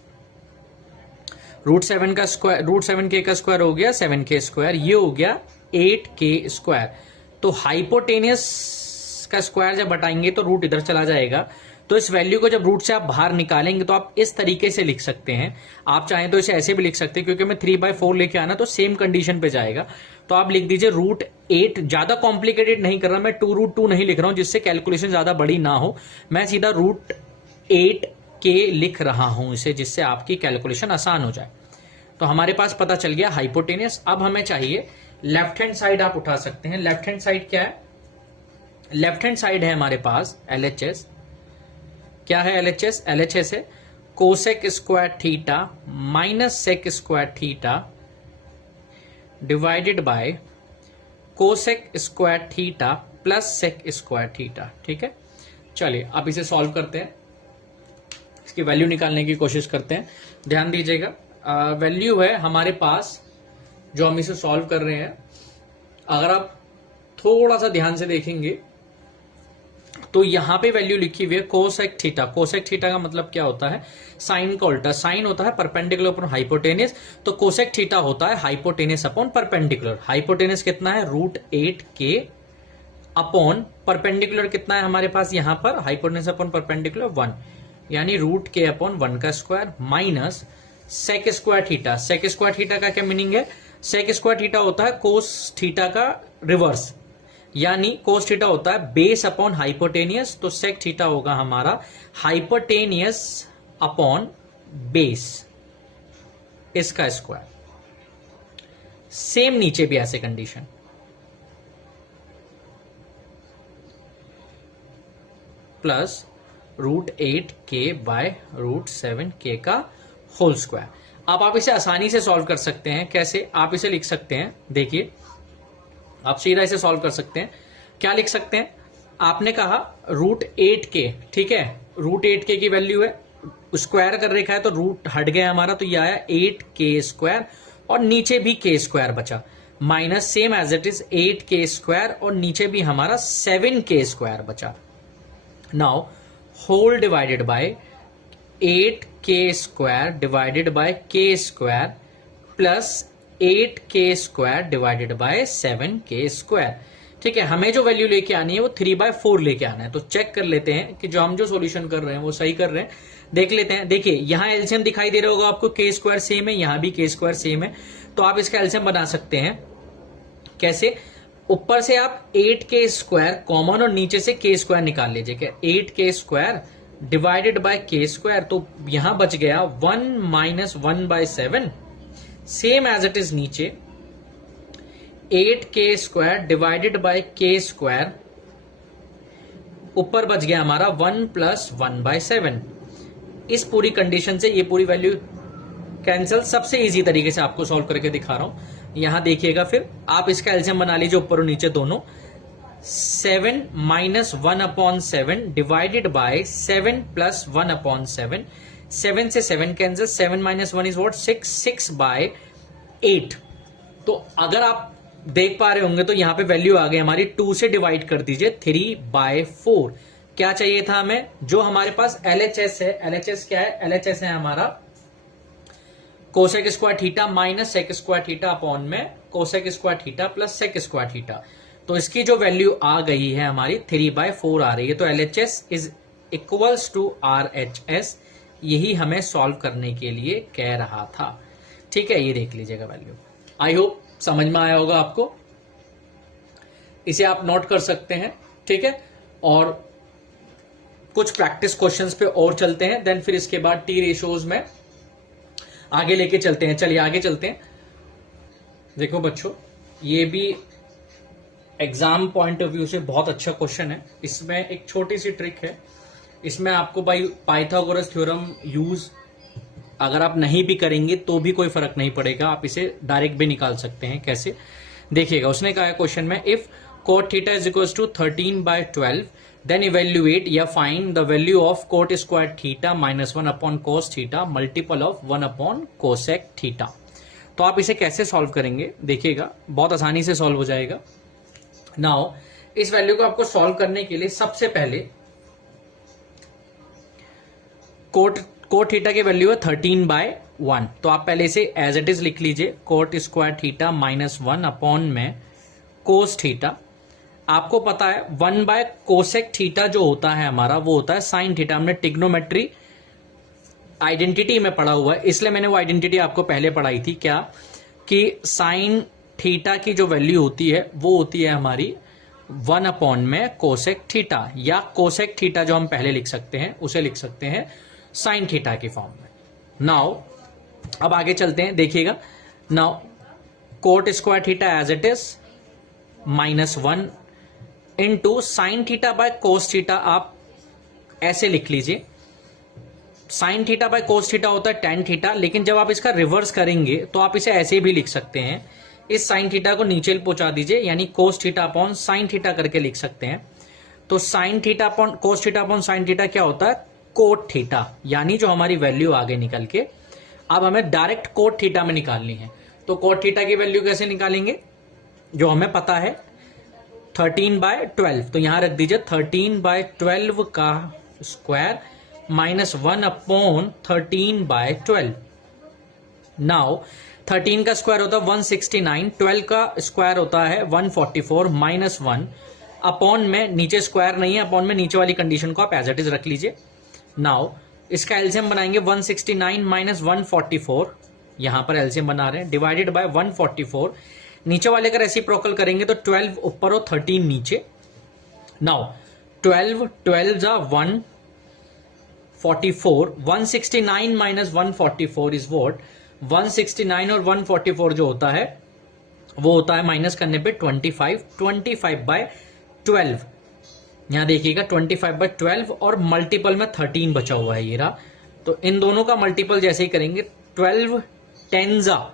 √7 का स्क्वायर, √7k का स्क्वायर हो गया 7k स्क्वायर, ये हो गया 8k स्क्वायर। तो हाइपोटेनियस का स्क्वायर जब हटाएंगे तो रूट इधर चला जाएगा, तो इस वैल्यू को जब रूट से आप बाहर निकालेंगे तो आप इस तरीके से लिख सकते हैं। आप चाहें तो इसे ऐसे भी लिख सकते हैं, क्योंकि मैं 3/4 लेके आना तो सेम कंडीशन पे जाएगा। तो आप लिख दीजिए √8, ज्यादा कॉम्प्लिकेटेड नहीं कर रहा मैं, 2√2 नहीं लिख रहा हूं जिससे कैलकुलेशन ज्यादा बड़ी ना हो, मैं सीधा √8 के लिख रहा हूं इसे, जिससे आपकी कैलकुलेशन आसान हो जाए। तो हमारे पास पता चल गया हाइपोटेनियस। अब हमें चाहिए लेफ्ट हैंड साइड, आप उठा सकते हैं। लेफ्ट हैंड साइड क्या है? लेफ्ट हैंड साइड है हमारे पास LHS। क्या है LHS? LHS है cosec square theta minus sec square theta divided by cosec square theta plus sec square theta. ठीक है, चलिए अब इसे सॉल्व करते हैं, इसकी वैल्यू निकालने की कोशिश करते हैं। ध्यान दीजिएगा, वैल्यू है हमारे पास जो हम इसे सॉल्व कर रहे हैं। अगर आप थोड़ा सा ध्यान से देखेंगे तो यहां पे वैल्यू लिखी हुई है कोसेक थीटा। कोसेक थीटा का मतलब क्या होता है? साइन का उल्टा। साइन होता है परपेंडिकुलर अपॉन हाइपोटेनियस, तो कोसेक थीटा होता है हाइपोटेनियस अपॉन परपेंडिकुलर। हाइपोटेनियस कितना है? √8 के अपॉन परपेंडिकुलर कितना है हमारे पास यहां पर? हाइपोटेनियस अपॉन परपेंडिकुलर 1, यानी √k अपॉन 1 का square minus sec square theta. Sec square theta का क्या मीनिंग है? सेक स्क्वायर थीटा होता है कोस थीटा का रिवर्स, यानी कोस थीटा होता है बेस अपॉन हाइपोटेनियस, तो सेक थीटा होगा हमारा हाइपोटेनियस अपॉन बेस, इसका स्क्वायर। सेम नीचे भी ऐसे condition, plus √8k bye √7k का होल स्क्वायर। अब आप इसे आसानी से सॉल्व कर सकते हैं। कैसे? आप इसे लिख सकते हैं, देखिए आप सीधा इसे सॉल्व कर सकते हैं। क्या लिख सकते हैं? आपने कहा √8k, ठीक है, √8k की वैल्यू है, स्क्वायर कर रखा है तो रूट हट गया हमारा, तो ये आया 8k स्क्वायर और नीचे भी k स्क्वायर बचा, minus same as it is 8k square और नीचे भी हमारा 7k स्क्वायर बचा। Now whole divided by 8k square divided by k square plus 8k square divided by 7k square. ठीक है, हमें जो वैल्यू लेके आनी है वो 3/4 लेके आना है। तो चेक कर लेते हैं कि जो हम सॉल्यूशन कर रहे हैं वो सही कर रहे हैं। देख लेते हैं। देखिए यहां एलसीएम दिखाई दे रहा होगा आपको, k स्क्वायर सेम है, यहां भी k स्क्वायर सेम है, तो आप इसका एलसीएम बना सकते हैं। कैसे? ऊपर से आप 8k स्क्वायर कॉमन और नीचे से k स्क्वायर निकाल लीजिए। 8k square divided by k square, तो यहां बच गया 1 - 1/7, सेम एज इट इज नीचे 8k square divided by k square, ऊपर बच गया हमारा 1 + 1/7। इस पूरी कंडीशन से ये पूरी वैल्यू कैंसिल। सबसे इजी तरीके से आपको सॉल्व करके दिखा रहा हूं। यहां देखिएगा, फिर आप इसका एलसीएम बना लीजिए ऊपर और नीचे दोनों। 7 - 1/7 डिवाइडेड बाय 7 + 1/7। 7 से 7 कैंसिल, 7 - 1 इज व्हाट? 6, 6/8। तो अगर आप देख पा रहे होंगे तो यहां पे वैल्यू आ गई हमारी, 2 से डिवाइड कर दीजिए 3/4। क्या चाहिए था हमें? जो हमारे पास LHS है, LHS क्या है? LHS है हमारा cosec square theta minus sec square theta upon में cosec square theta plus sec square theta. तो इसकी जो वैल्यू आ गई है हमारी 3/4 आ रही है। तो LHS is equals to RHS, यही हमें सॉल्व करने के लिए कह रहा था। ठीक है, ये देख लीजिएगा वैल्यू। आई होप समझ में आया होगा आपको। इसे आप नोट कर सकते हैं। ठीक है, और कुछ प्रैक्टिस क्वेश्चंस पे और चलते हैं, देन फिर इसके बाद टी रेशोज में आगे लेके चलते हैं। चलिए आगे चलते हैं। देखो बच्चों, ये भी एग्जाम पॉइंट ऑफ व्यू से बहुत अच्छा क्वेश्चन है। इसमें एक छोटी सी ट्रिक है, इसमें आपको बाई पाइथागोरस थ्योरम यूज अगर आप नहीं भी करेंगे तो भी कोई फर्क नहीं पड़ेगा, आप इसे डायरेक्ट भी निकाल सकते हैं। कैसे? देखिएगा, उसने कहा है क्वेश्चन में, if cot theta is equals to 13/12 then evaluate या find the value of cot square theta -1 upon cos theta multiple of 1 upon cosec theta. तो आप इसे कैसे सॉल्व करेंगे? देखिएगा, बहुत आसानी से सॉल्व हो जाएगा। नाउ इस वैल्यू को आपको सॉल्व करने के लिए सबसे पहले कोट थीटा की वैल्यू है 13/1, तो आप पहले इसे एज इट इज लिख लीजिए, कोट स्क्वायर थीटा -1 अपॉन में कोस थीटा। आपको पता है 1/कोसेक थीटा जो होता है हमारा वो होता है साइन थीटा। हमने टिग्नोमेट्री आइडेंटिटी में पढ़ा हुआ है, इसलिए मैंने वो आइडेंटिटी आपको पहले पढ़ाई थी। क्या कि साइन थीटा की जो वैल्यू होती है वो होती है हमारी 1/कोसेक थीटा, या कोसेक थीटा जो हम पहले लिख सकते हैं उसे लिख सकते हैं साइन थीटा की फॉर्म में। नाउ अब आगे चलते हैं, देखिएगा। Now cot square theta as it is -1 into sine theta by cos theta. आप ऐसे लिख लीजिए, sine theta by cos theta होता है टेन थीटा, लेकिन जब आप इसका रिवर्स करेंगे तो आप इसे ऐसे भी लिख सकते हैं। इस साइन थीटा को नीचे पहुंचा दीजिए, यानी cos theta upon sine theta करके लिख सकते हैं। तो sine theta upon cos theta upon sine theta क्या होता है? कोट थीटा, यानी जो हमारी वैल्यू आगे निकल के अब हमें डायरेक्ट कोट थीटा में निकालनी है। तो कोट थीटा की वैल्यू कैसे निकालेंगे? जो हमें पता है 13/12, तो यहां रख दीजिए 13/12 का स्क्वायर -1/13/12। नाउ 13 का स्क्वायर होता है 169, 12 का स्क्वायर होता है 144 -1 अपॉन में, नीचे स्क्वायर नहीं है, अपॉन में नीचे वाली कंडीशन को आप एज इट इज रख लीजिए। नाउ इसका एलसीएम बनाएंगे 169 - 144, यहां पर एलसीएम बना रहे हैं, डिवाइडेड बाय 144। नीचे वाले का रेसिप्रोकल करेंगे तो 12 ऊपर और 13 नीचे। नाउ 12 जा 144, 169 - 144 इज वॉट? 169 और 144 जो होता है वो होता है माइनस करने पे 25/12। यहां देखिएगा 25/12 और मल्टीपल में 13 बचा हुआ है ये रहा। तो इन दोनों का मल्टीपल जैसे ही करेंगे 12 टेंजा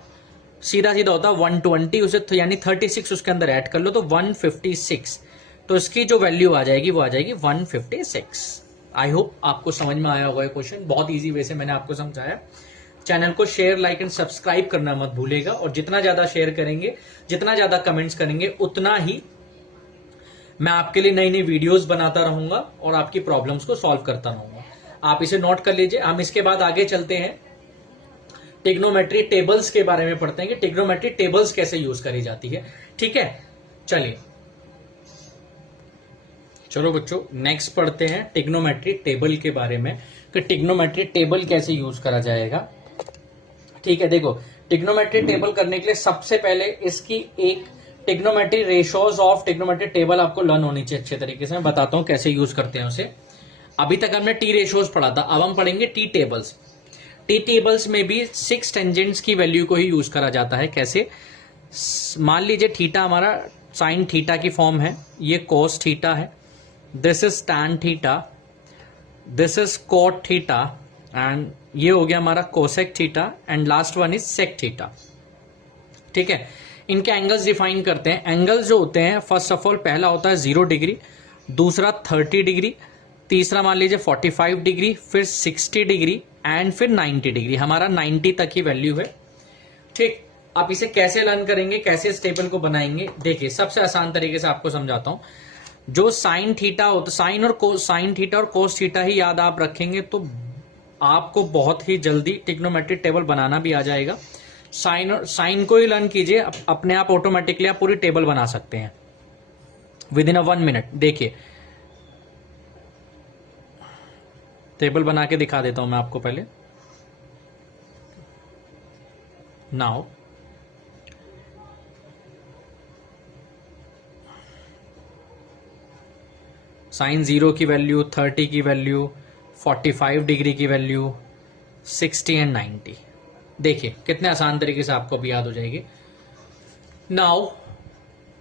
सीधा सीधा होता है 120, उसे यानी 36 उसके अंदर ऐड कर लो तो 156। तो इसकी जो वैल्यू आ जाएगी वो आ जाएगी 156। आई होप आपको समझ में आया होगा ये क्वेश्चन, बहुत इजी वे से मैंने आपको समझाया। चैनल को शेयर, लाइक एंड सब्सक्राइब करना मत भूलेगा, और जितना ज्यादा शेयर करेंगे, जितना ज्यादा कमेंट्स करेंगे, उतना ही मैं आपके लिए नई नई वीडियोस बनाता रहूंगा और आपकी प्रॉब्लम्स को सॉल्व करता रहूंगा। आप इसे नोट कर लीजिए। हम इसके बाद आगे चलते हैं, टिग्नोमेट्री टेबल्स के बारे में पढ़ते हैं कि टिग्नोमेट्री टेबल्स कैसे यूज करी जाती है। ठीक है, चलिए चलो बच्चों नेक्स्ट पढ़ते हैं टिग्नोमेट्री टेबल के बारे में कि टिग्नोमेट्री टेबल कैसे यूज करा जाएगा। ठीक है, देखो टिग्नोमेट्री टेबल करने के लिए सबसे पहले इसकी एक trigonometry ratios of trigonometry table आपको लर्न होनी चाहिए अच्छे तरीके से। मैं बताता हूं कैसे यूज करते हैं उसे। अभी तक हमने टी रेशोज पढ़ा था, अब हम पढ़ेंगे टी टेबल्स। टी टेबल्स में भी 6 टेंजेंट्स की वैल्यू को ही यूज करा जाता है। कैसे? मान लीजिए थीटा हमारा साइन थीटा की फॉर्म है, ये कोस थीटा है, this is tan theta, this is cot theta, and ये हो गया हमारा cosec theta, and last one is sec theta. ठीक है, इनके एंगल्स डिफाइन करते हैं। एंगल्स जो होते हैं फर्स्ट ऑफ ऑल पहला होता है 0 डिग्री, दूसरा 30 डिग्री, तीसरा मान लीजिए 45 डिग्री, फिर 60 डिग्री एंड फिर 90 डिग्री। हमारा 90 तक ही वैल्यू है। ठीक, आप इसे कैसे लर्न करेंगे, कैसे इस टेबल को बनाएंगे? देखिए सबसे आसान तरीके से आपको समझाता हूं। जो साइन थीटा होता, साइन थीटा और कोस थीटा ही याद आप रखेंगे तो आपको बहुत ही जल्दी टिग्नोमेट्रिक टेबल बनाना भी आ जाएगा। साइन को ही लर्न कीजिए, अपने आप ऑटोमेटिकली आप पूरी टेबल बना सकते हैं विद इन 1 मिनट। देखिए टेबल बना के दिखा देता हूं मैं आपको पहले। नाउ साइन 0 की वैल्यू, 30 की वैल्यू, 45 डिग्री की वैल्यू, 60 एंड 90। देखिए कितने आसान तरीके से आपको भी याद हो जाएगी। नाउ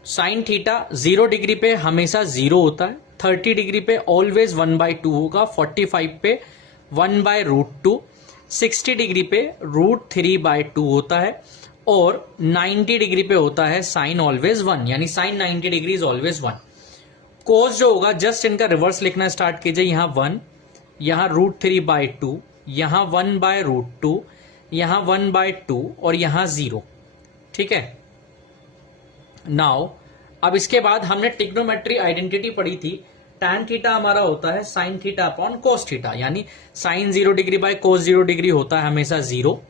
साइन थीटा 0 डिग्री पे हमेशा 0 होता है, 30 डिग्री पे ऑलवेज 1/2 होगा, 45 पे 1/√2, 60 डिग्री पे √3/2 होता है, और 90 डिग्री पे होता है साइन ऑलवेज 1, यानी साइन 90 डिग्री इज ऑलवेज 1। कोस जो होगा जस्ट इनका रिवर्स लिखना स्टार्ट कीजिए, यहां 1, यहां √3/2, यहां 1/√2, यहां 1/2 और यहां 0। ठीक है, नाउ अब इसके बाद हमने टिग्नोमेट्री आइडेंटिटी पढ़ी थी। टैन थीटा हमारा होता है sine theta upon cos theta, यानी sine 0 degree by cos 0 degree होता है हमेशा 0।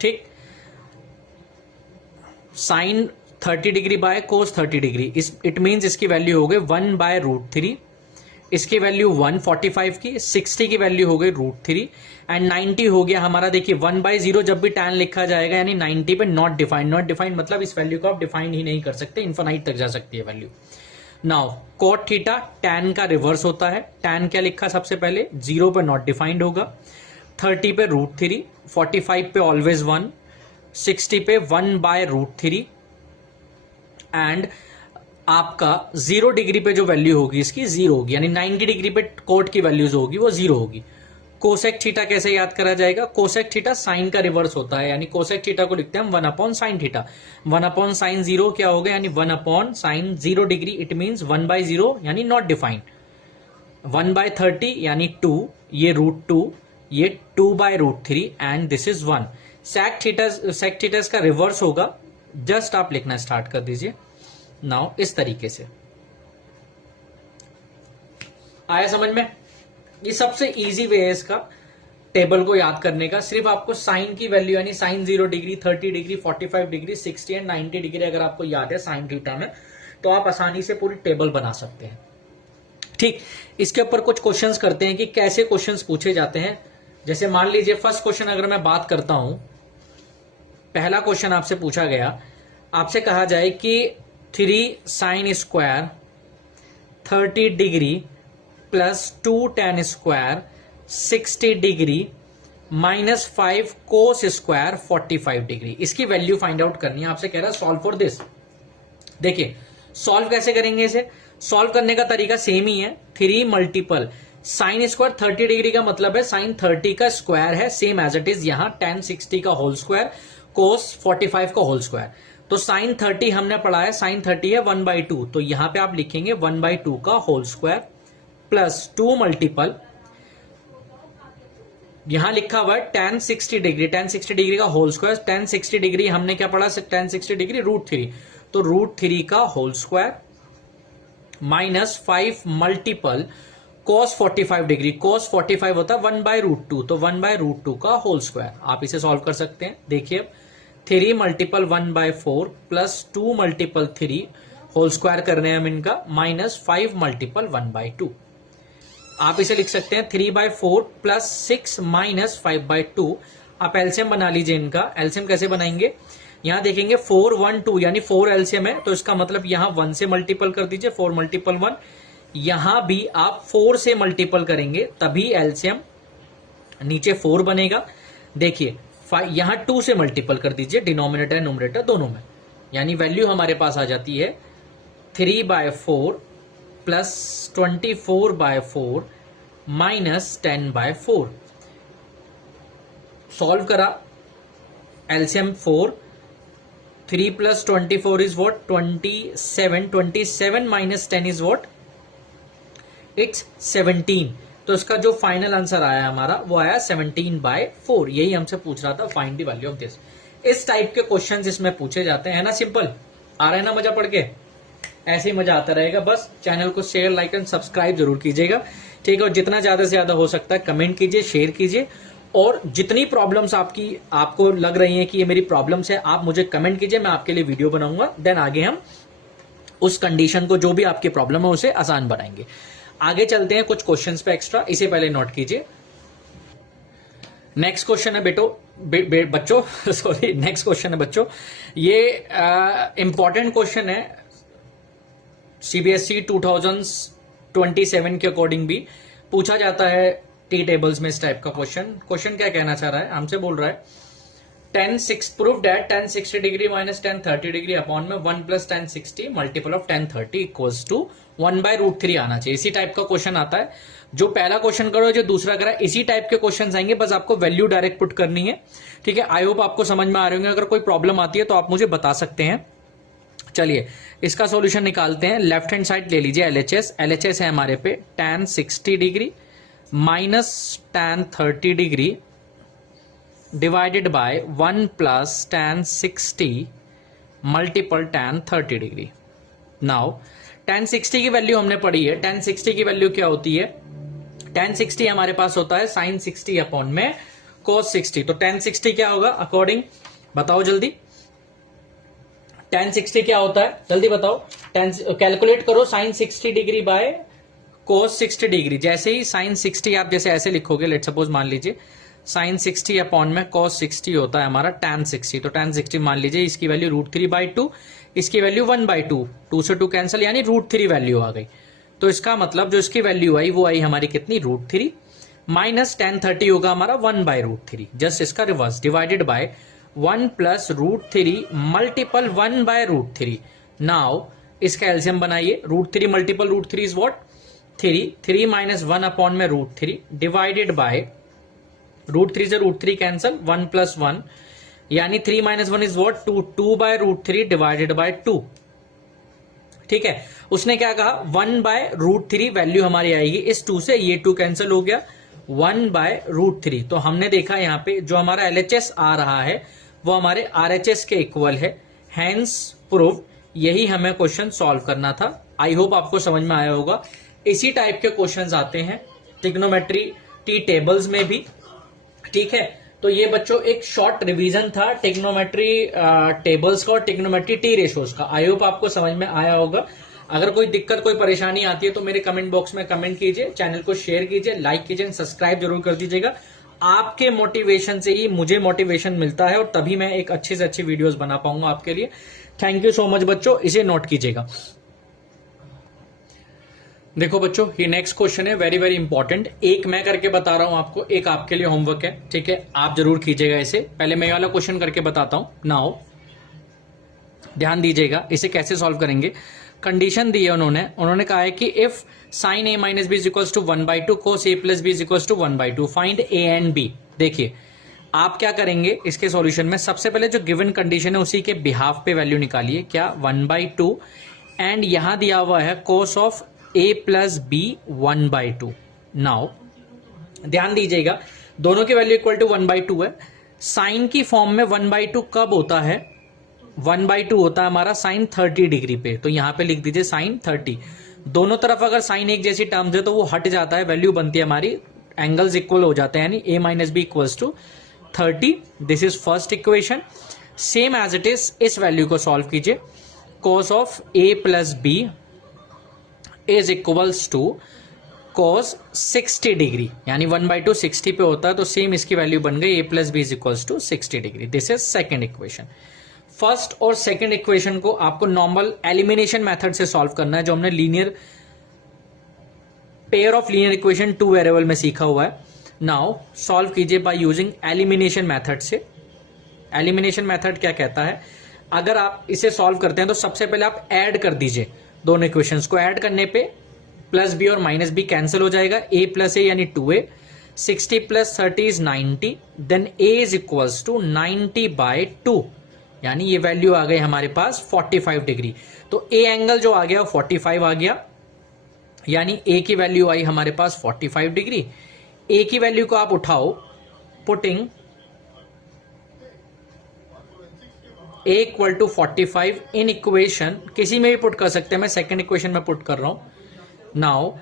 ठीक, sine 30 degree by cos 30 degree, it means इसकी वैल्यू हो गई 1/√3, इसकी वैल्यू 145 की, 60 की वैल्यू हो गई √3 एंड 90 हो गया हमारा। देखिए 1/0 जब भी tan लिखा जाएगा यानी 90 पे नॉट डिफाइंड, नॉट डिफाइंड मतलब इस वैल्यू को आप डिफाइन ही नहीं कर सकते, इन्फिनाइट तक जा सकती है value. Now cot theta tan का रिवर्स होता है, tan क्या लिखा सबसे पहले, 0 पे नॉट डिफाइंड होगा, 30 पे √3, 45 पे ऑलवेज 1, 60 पे 1/√3 एंड आपका 0 डिग्री पे जो वैल्यू होगी इसकी 0 होगी, यानी 90 डिग्री पे कोट की वैल्यूज होगी वो 0 होगी। कोसेक थीटा कैसे याद करा जाएगा, कोसेक थीटा साइन का रिवर्स होता है, यानी कोसेक थीटा को लिखते हैं हम 1/sin थीटा, 1/sin 0 क्या होगा, यानी 1/sin 0 डिग्री, इट मीन्स 1/0 यानी नॉट डिफाइंड, 1/30 यानी 2, ये √2, ये 2/√3 and this is 1। Sec theta का रिवर्स होगा, जस्ट आप लिखना स्टार्ट कर दीजिए नाउ इस तरीके से। आया समझ में? ये सबसे इजी वे है इसका टेबल को याद करने का, सिर्फ आपको साइन की वैल्यू यानी sine 0 degree, 30 degree, 45 degree, 60 and 90 degree अगर आपको याद है साइन थीटा में, तो आप आसानी से पूरी टेबल बना सकते हैं। ठीक, इसके ऊपर कुछ क्वेश्चंस करते हैं कि कैसे क्वेश्चंस पूछे जाते हैं। जैसे मान लीजिए फर्स्ट क्वेश्चन अगर मैं बात करता हूं, पहला क्वेश्चन आपसे पूछा गया, आपसे कहा जाए कि 3 sin square 30 degree plus 2 tan square 60 degree minus 5 cos square 45 degree, इसकी वैल्यू फाइंड आउट करनी है। आपसे कह रहा है सॉल्व फॉर दिस। देखिए सॉल्व कैसे करेंगे इसे, सॉल्व करने का तरीका सेम ही है, 3 मल्टीपल साइन स्क्वायर 30 डिग्री का मतलब है साइन 30 का स्क्वायर है, सेम एज इट इज यहां tan 60 का होल स्क्वायर कोस 45 का होल स्क्वायर। तो साइन 30 हमने पढ़ा है, साइन 30 है 1/2, तो यहां पे आप लिखेंगे 1/2 का होल स्क्वायर प्लस 2 मल्टीपल, यहां लिखा हुआ है tan 60 डिग्री, tan 60 डिग्री का होल स्क्वायर, tan 60 डिग्री हमने क्या पढ़ा, tan 60 डिग्री √3, तो √3 का whole square minus 5 multiple cos 45 degree, cos 45 होता है 1/√2, तो 1/√2 का होल स्क्वायर। आप इसे सॉल्व कर सकते हैं। देखिए 3 multiple 1/4 plus 2 multiple 3 whole square कर रहे हैं हम इनका, माइनस 5 मल्टीपल 1/2। आप इसे लिख सकते हैं 3/4 प्लस 6 माइनस 5/2। आप एलसीएम बना लीजिए इनका, एलसीएम कैसे बनाएंगे, यहां देखेंगे 4 1 2 यानी 4 एलसीएम है, तो इसका मतलब यहां 1 से मल्टीपल कर दीजिए, 4 मल्टीपल 1, यहां भी आप 4 से मल्टीपल करेंगे तभी एलसीएम नीचे 4 बनेगा। देखिए यहां 2 से मल्टीपल कर दीजिए, डिनोमिनेटर एंड न्यूमरेटर दोनों में, यानी वैल्यू हमारे पास आ जाती है 3/4 प्लस 24/4 माइनस 10/4। सॉल्व करा, LCM 4, 3 plus 24 is what 27, 27 minus 10 is what, it's 17। तो इसका जो फाइनल आंसर आया हमारा वो आया 17/4। यही हमसे पूछ रहा था, find the value of this. इस टाइप के क्वेश्चंस इसमें पूछे जाते हैं ना, सिंपल। आ रहा है ना मजा पढ़ के, ऐसे ही मजा आता रहेगा। बस चैनल को शेयर लाइक एंड सब्सक्राइब जरूर कीजिएगा, ठीक है, और जितना ज्यादा से ज्यादा हो सकता है कमेंट कीजिए, शेयर कीजिए, और जितनी प्रॉब्लम्स आपको लग रही हैं कि ये मेरी प्रॉब्लम्स है, आप मुझे कमेंट कीजिए, मैं आपके लिए वीडियो बनाऊंगा, देन आगे हम उस कंडीशन को जो भी आपकी प्रॉब्लम है उसे आसान बनाएंगे। आगे चलते हैं कुछ क्वेश्चंस पे एक्स्ट्रा, इसे पहले नोट कीजिए। नेक्स्ट क्वेश्चन है बच्चों सॉरी नेक्स्ट क्वेश्चन है बच्चों, ये इंपॉर्टेंट क्वेश्चन है, सीबीएसई 2027 के अकॉर्डिंग भी पूछा जाता है टी टेबल्स में इस टाइप का क्वेश्चन क्या कहना चाह रहा है, हमसे बोल रहा है prove that tan 60 degree minus tan 30 degree upon में 1 plus tan 60 multiple of tan 30 equals to 1/√3 आना चाहिए। इसी टाइप का क्वेश्चन आता है, जो पहला क्वेश्चन करो जो दूसरा करा, इसी टाइप के क्वेश्चन आएंगे, बस आपको वैल्यू डायरेक्ट पुट करनी है, ठीक है। आई होप आपको समझ में आ रहे होंगे, अगर कोई प्रॉब्लम आती है तो आप मुझे बता सकते हैं। चलिए इसका सॉल्यूशन निकालते हैं। लेफ्ट हैंड साइड ले लीजिए एलएचएस है हमारे पे tan 60 degree minus tan 30 degree divided by 1 plus tan 60 multiple tan 30 degree. Now tan 60 की वैल्यू हमने पढ़ी है, tan 60 की वैल्यू क्या होती है, tan 60 हमारे पास होता है sin 60 अपॉन में cos 60। तो tan 60 क्या होगा अकॉर्डिंग, बताओ जल्दी, tan 60 क्या होता है, जल्दी बताओ। कैलकुलेट करो sin 60 degree by cos 60 degree. जैसे ही sin 60 आप जैसे ऐसे लिखोगे, लेट सपोज मान लीजिए sin 60 अपॉन में cos 60 होता है हमारा tan 60। तो tan 60 मान लीजिए इसकी वैल्यू √3/2, इसकी वैल्यू 1/2, 2 से 2 कैंसिल, यानी √3 वैल्यू आ गई। तो इसका मतलब जो इसकी वैल्यू आई वो आई हमारी कितनी, √3 माइनस tan 30 होगा हमारा 1/√3, जस्ट इसका reverse, divided by 1 plus √3 multiple 1/√3। Now इसका एलसीएम बनाइए, √3 multiple √3 is what, 3 minus 1 upon में √3 डिवाइडेड बाय √3 से √3 कैंसल, 1 प्लस 1 यानी 3 minus 1 is what, 2/√3 divided by 2। ठीक है, उसने क्या कहा 1/√3 वैल्यू हमारी आएगी इस 2 से, ये 2 कैंसिल हो गया, 1/√3। तो हमने देखा यहां पे जो हमारा LHS आ रहा है वो हमारे RHS के इक्वल है, हैंस प्रूव। यही हमें क्वेश्चन सॉल्व करना था। आई होप आपको समझ में आया होगा। इसी टाइप के क्वेश्चंस आते हैं ट्रिग्नोमेट्री टी टेबल्स में भी। ठीक है, तो ये बच्चों एक शॉर्ट रिवीजन था ट्रिग्नोमेट्री टेबल्स का और ट्रिग्नोमेट्री टी रेशोज का। आई होप आपको समझ में आया होगा। अगर कोई दिक्कत कोई परेशानी आती है तो मेरे कमेंट बॉक्स में कमेंट कीजिए, चैनल को शेयर कीजिए, लाइक कीजिए, सब्सक्राइब जरूर कर दीजिएगा। आपके मोटिवेशन से ही मुझे मोटिवेशन मिलता है और तभी मैं एक अच्छी से अच्छी वीडियोस बना पाऊंगा आपके लिए। थैंक यू सो मच बच्चों, इसे नोट कीजिएगा। देखो बच्चों, ये नेक्स्ट क्वेश्चन है, वेरी वेरी इंपॉर्टेंट। एक मैं करके बता रहा हूं आपको, एक आपके लिए होमवर्क है। ठीक है, आप जरूर कीजिएगा इसे। पहले मैं ये वाला क्वेश्चन करके बताता हूं। नाउ ध्यान दीजिएगा, इसे कैसे सॉल्व करेंगे। कंडीशन दी है उन्होंने कहा है कि if sin a minus B is equals to 1/2 cos a plus B is equals to 1/2 find a and b। देखिए आप क्या करेंगे इसके सॉल्यूशन में, सबसे पहले जो गिवन कंडीशन है उसी के बिहाफ पे वैल्यू निकालिए। क्या 1/2 एंड यहां दिया हुआ है cos of a plus B 1/2। Now ध्यान दीजिएगा, दोनों की वैल्यू इक्वल टू 1/2 है। साइन की फॉर्म में 1/2 कब होता है, 1/2 होता है हमारा साइन 30 डिग्री पे। तो यहां पे लिख दीजिए साइन 30। दोनों तरफ अगर साइन एक जैसी टर्म्स है तो वो हट जाता है, वैल्यू बनती है हमारी, एंगल्स इक्वल हो जाते हैं, यानी a minus B equals to 30। This is first equation. Same as it is इस वैल्यू को सॉल्व कीजिए। cos of a plus B is equals to cos 60 degree, यानी 1/2 60 पे होता है, तो सेम इसकी वैल्यू बन गई a plus B is equals to 60 degree. This is second equation. First और सेकेंड इक्वेशन को आपको नॉर्मल एलिमिनेशन मेथड से सॉल्व करना है, जो हमने linear pair of linear equation 2 variable में सीखा हुआ है। नाउ सॉल्व कीजिए बाय यूजिंग एलिमिनेशन मेथड से। एलिमिनेशन मेथड क्या कहता है, अगर आप इसे सॉल्व करते हैं तो सबसे पहले आप ऐड कर दीजिए दोनों इक्वेशंस को। ऐड करने पे प्लस बी और माइनस बी कैंसिल हो जाएगा, a प्लस ए यानी 2a, 60 plus 30 is 90, then a is equals to 90/2, यानी ये वैल्यू आ गई हमारे पास 45 डिग्री। तो a एंगल जो आ गया 45 आ गया, यानी a की वैल्यू आई हमारे पास 45 डिग्री। a की वैल्यू को आप उठाओ, putting a equal to 45 in equation, किसी में भी पुट कर सकते हैं, मैं सेकेंड इक्वेशन में पुट कर रहा हूं। Now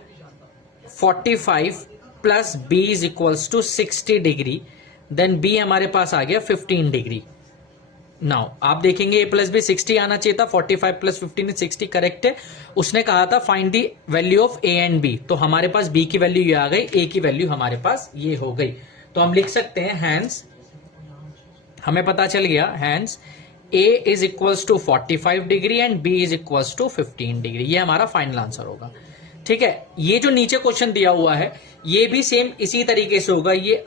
45 plus b is equals to 60 degree, then b हमारे पास आ गया 15 डिग्री। नाउ आप देखेंगे a प्लस बी 60 आना चाहिए था, 45 प्लस 15 60 करेक्ट है। उसने कहा था find the value of a and b, तो हमारे पास b की वैल्यू ये आ गई, a की वैल्यू हमारे पास ये हो गई। तो हम लिख सकते हैं हैंस, हमें पता चल गया hence a is equals to 45 degree and b is equals to 15 degree. ये हमारा फाइनल आंसर होगा। ठीक है, ये जो नीचे क्वेश्चन दिया हुआ है ये भी सेम इसी तरीके से होगा। ये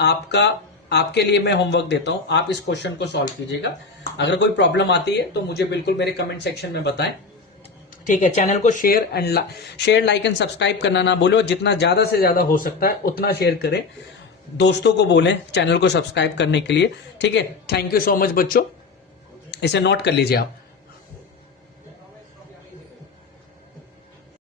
आपके लिए मैं होमवर्क देता हूं, आप इस क्वेश्चन को सॉल्व कीजिएगा। अगर कोई प्रॉब्लम आती है तो मुझे बिल्कुल मेरे कमेंट सेक्शन में बताएं। ठीक है, चैनल को शेयर लाइक एंड सब्सक्राइब करना ना भूलो, जितना ज्यादा से ज्यादा हो सकता है उतना शेयर करें, दोस्तों को बोलें चैनल को सब्सक्राइब करने के लिए। ठीक है, थैंक यू सो मच बच्चों, इसे नोट कर लीजिए आप।